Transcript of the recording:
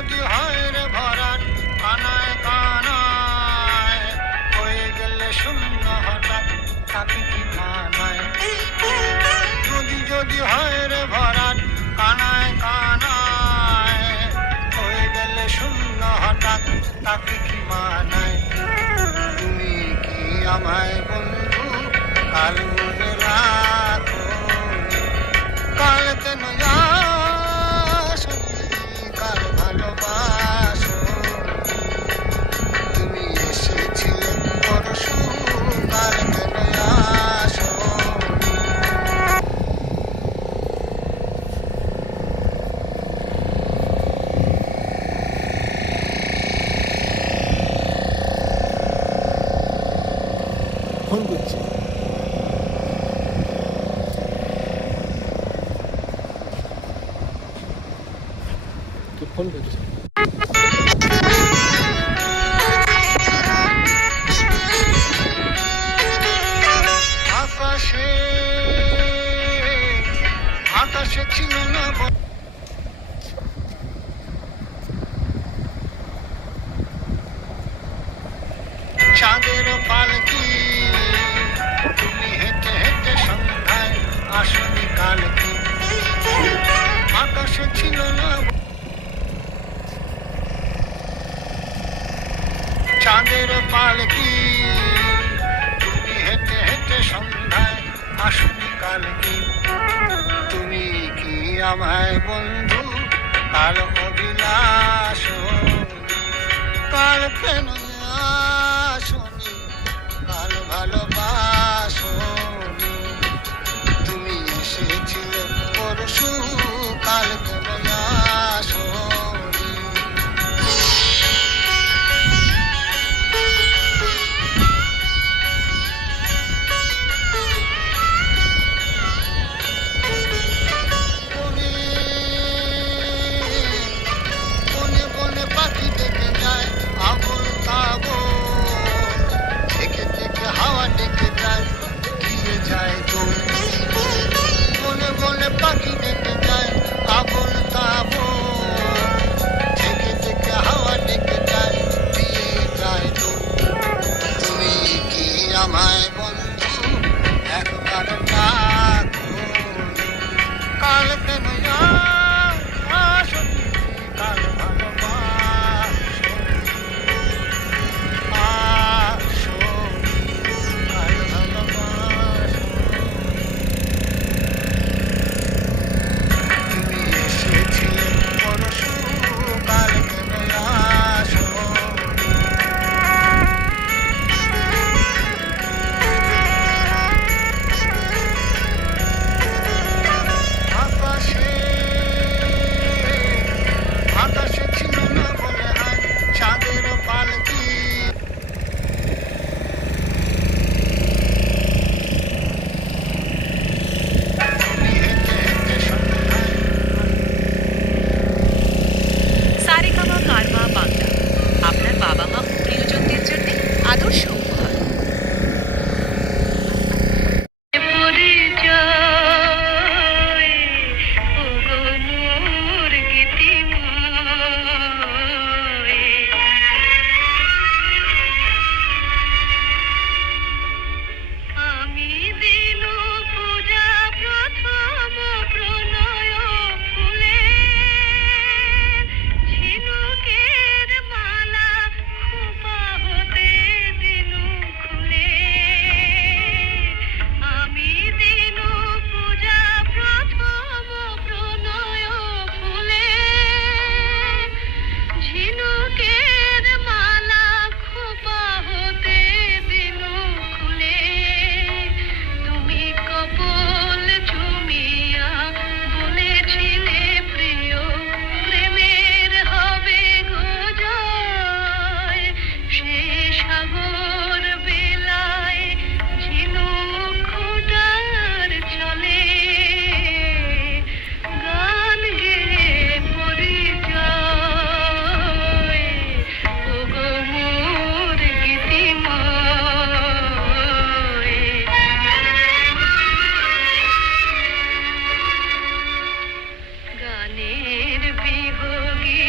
যদি হয় রে ভরাট কানায় কানায়, হয়ে গেলে শূন্য হঠাৎ তাকে কি মানায়? যদি হয় রে ভরাট কানায় কানায়, হয়ে গেলে শূন্য হঠাৎ তাকে কি মানায়? তুমি কি আমায় বন্ধু কাল মনে রাখো? কাল কেন আসনি, কাল ভালোবাসো? তুমি এসেছিলে পরশু, কাল কেন আসো? ফোন করছি। কে ফোন করছে? আকাশে আকাশে ছিল না চাঁদের পালকি, তুমি হেঁটে হেঁটে সন্ধ্যায় আসনি কাল কি? আকাশে ছিল না চাঁদের পালকি, তুমি হেঁটে হেঁটে সন্ধ্যায় আসনি কাল কি? তুমি কি আমায় বন্ধু কাল অভিলাষ, কাল কেন আসনি, কাল ভালোবাসনি? তুমি এসেছিলে পরশু, কাল কেন আসনি? বনে বনে বনে পাখি ডেকে যায় আবল তাবল, থেকে থেকে হাওয়া ডেকে যায় গিয়ে যায় দোল। বনে বনে পাখি ডেকে যায় আবল তাবল, থেকে থেকে হাওয়া ডেকে যায় দিয়ে যায় দোল। তুমি কি আমায় বন্ধু একবার ডাকো? কাল কেন আসনি, কাল ভালোবাসো? আসো, কাল ভালোবাসো। তুমি এসেছিলে পরশু, কাল কেন আসো? আকাশে আকাশে ছিল না বলে হয় চাঁদের পালকি, তুমি হেঁটে হেঁটে সন্ধ্যায় সারেগামা কারমা বাংলা আপনার বাবা মা ও প্রিয়জনদের জন্য আদর্শ উপহার। আমি দিল পূজা প্রথম প্রণয় ফুলে, ঝিনুকের মালা খোপা হতে দিনু খুলে। আমি দিল পূজা প্রথম প্রণয় ফুলে, ঝিনুকের মালা খোপা হতে দিনু খুলে। তুমি কপল চুমিয়া বলেছিলে প্রিয় প্রেমের হবে গো জয়, সে সাগর বেলায় ঝিনুক খোঁটার চলে, গান গেয়ে পরিচয় ও গো মোর গীতিময়। গানের বিহগে